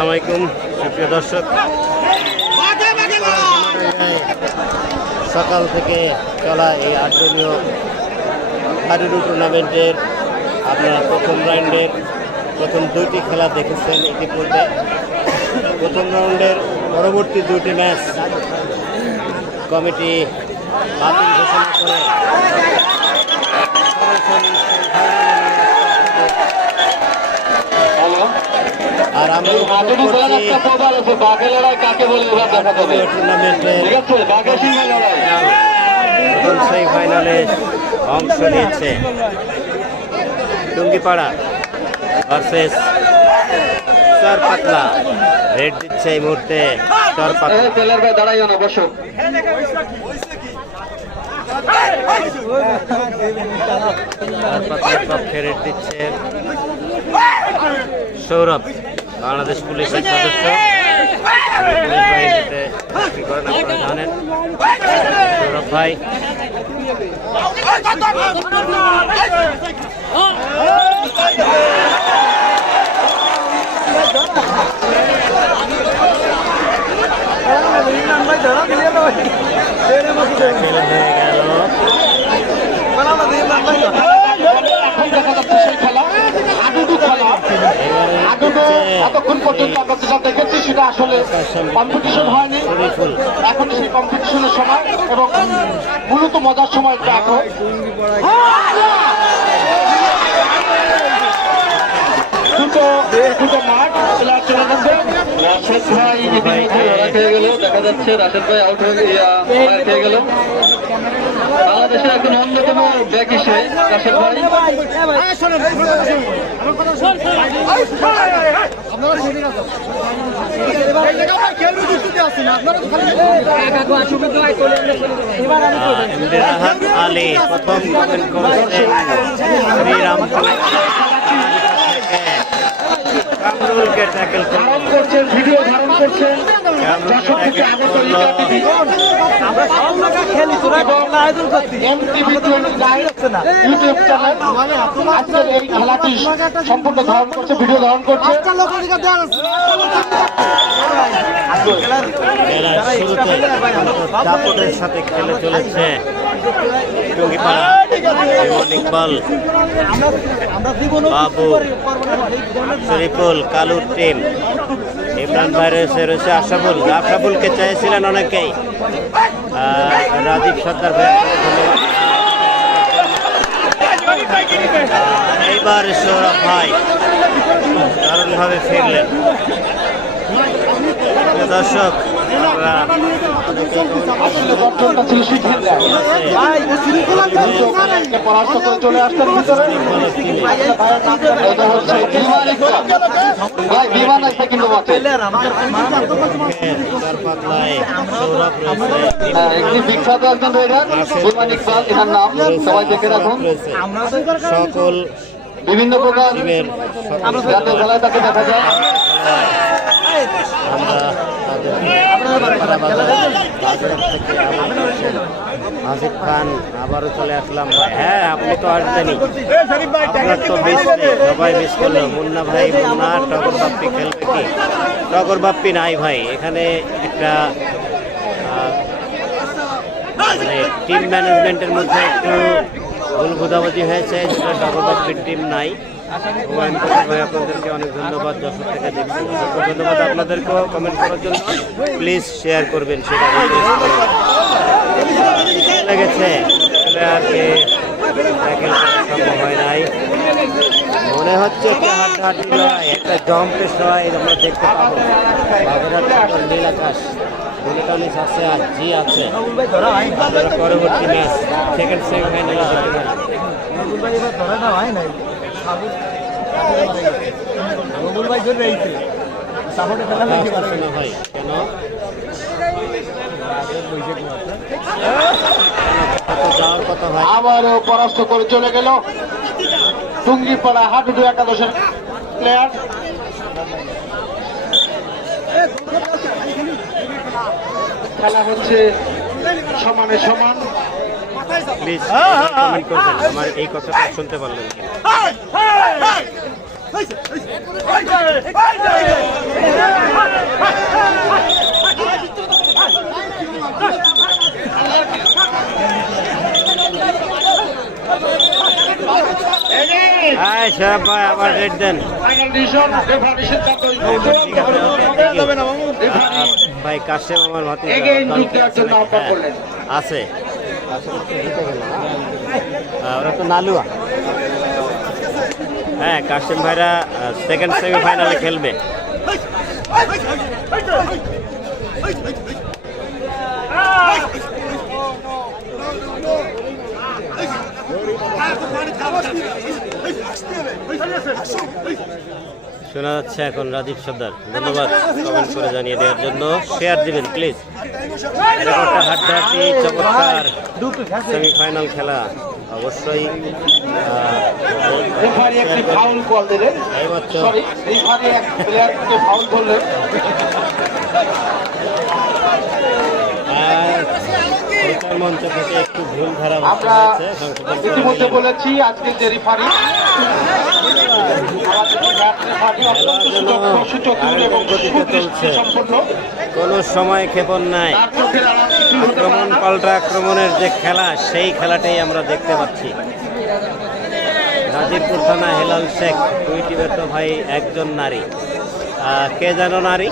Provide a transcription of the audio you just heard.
আসসালামু আলাইকুম সুপ্রিয় দর্শক। সকাল থেকে চলা এই আটদলীয় হাডুডু টুর্নামেন্টের আপনারা প্রথম রাউন্ডের প্রথম দুইটি খেলা দেখেছেন ইতিপূর্বে। প্রথম রাউন্ডের পরবর্তী দুটি ম্যাচ কমিটি বাতিল ঘোষণা করে সরাসরি আর আমরা টুর্নামেন্টের সেমিফাইনালে অংশ নিচ্ছে টুঙ্গিপাড়া ভার্সেস চর পাতলা রেড দিচ্ছে এই মুহূর্তে চর পাতলা দাঁড়াইও না বসো পক্ষে রেড দিচ্ছে সৌরভ। বাংলাদেশ পুলিশের সদস্য। পুলিশ বাহিনীতে চাকরি করেন আপনারা জানেন। সৌরভ ভাই। খেলে হয়ে গেল এখন দেখা যাচ্ছে সেই খেলা হাডুডু খেলা হাডুডু এতক্ষণ পর্যন্ত আমরা যেটা দেখেছি সেটা আসলে কম্পিটিশন হয়নি। এখন সেই কম্পিটিশনের সময় এবং মূলত মজার সময়টা এখন দুটো দুটো মাঠ প্লেয়ার চলে রাশেদ ভাই গেল দেখা যাচ্ছে রাশেদ ভাই আউট হয়ে গেল। বাংলাদেশের একজন অন্যতম ব্যাক হিসেবে রাশেদ ভাই। আলী প্রথম কমেন্ট করছেন শ্রীরামপুর কামরুলকে ট্যাকেল ধারণ করছেন ভিডিও ধারণ করছেন। দর্শক থেকে আগত লিগা TV MTV twenty nine YouTube channel আজকের এই খেলাটি সম্পূর্ণ ধারণ করছে ভিডিও ধারণ করছে খেলার শুরুতে দাপটের সাথে খেলে চলেছে। টুঙ্গিপাড়া ইকবাল, বাবু, শরীফুল, কালুর টিম, ইমরান ভাই রয়েছে রয়েছে আশাফুল আশাফুলকে চেয়েছিলেন অনেকেই। রাজীব সর্দার ভাই এইবার সৌরভ ভাই দারুণভাবে ফিরলেন। দর্শক চলে আসতেন বিমান একটি বিখ্যাত একজন বিমান ইকবাল এনার নাম সবাই দেখে রাখুন সকল বিভিন্ন প্রকার খেলায় তাকে দেখা যায় আমরা তাদের হাসিফ খান, আবারও চলে আসলাম। হ্যাঁ আপনি তো আসবেনই। আপনার তো মিস সবাই মিস করল। মুন্না ভাই, মুন্না, টগর বাপ্পি খেলবে কি? টগর বাপ্পি নাই ভাই। এখানে একটা মানে টিম ম্যানেজমেন্টের মধ্যে একটু ভুল বোঝাবুঝি হয়েছে যেটা টগর বাপ্পির টিম নাই। ভাই, আপনাদেরকে অনেক ধন্যবাদ যশোর থেকে ধন্যবাদ আপনাদেরকেও কমেন্ট করার জন্য। প্লিজ শেয়ার করবেন সেটা। লেগেছে। প্লেয়ারকে ট্যাকেল সম্ভব হয় নাই। মনে হচ্ছে একটা হাড্ডাহাড্ডি লড়াই জম্পের লড়াই আমরা দেখতে পাবো। নীল আকাশ। বুলেটানিস আছে আর জি আছে। পরবর্তী ম্যাচ সেকেন্ড সেমিফাইনালে দেখতে পারেন আসতেছে না ভাই কেন ভাই আবারও পরাস্ত করে চলে গেল টুঙ্গি টুঙ্গিপাড়া হাডুডু একাদশের প্লেয়ার খেলা হচ্ছে সমানে সমান। আমার এই কথাটা শুনতে পারলেন কিনা। ভাই আবার রেড দেন। ভাই কাশেম আমার ভাতি একজন আছে। হ্যাঁ, ওরা তো নালুয়া। হ্যাঁ কাশিম ভাইরা সেকেন্ড সেমিফাইনালে খেলবে শোনা যাচ্ছে এখন রাজীব সর্দার। ধন্যবাদ কমেন্ট করে জানিয়ে দেওয়ার জন্য। শেয়ার দিবেন প্লিজ হাড্ডাহাড্ডি চমৎকার। সেমিফাইনাল খেলা। অবশ্যই একটি মঞ্চ থেকে একটু ভুল ধারা আমরা ইতিমধ্যে বলেছি আজকে যে রেফারি কোনো সময় ক্ষেপণ নাই। আক্রমণ, পাল্টা আক্রমণের যে খেলা, সেই খেলাটাই আমরা দেখতে পাচ্ছি। গাজীপুর থানা হেলাল শেখ দুইটি বেত ভাই, একজন নারী। কে জানো নারী?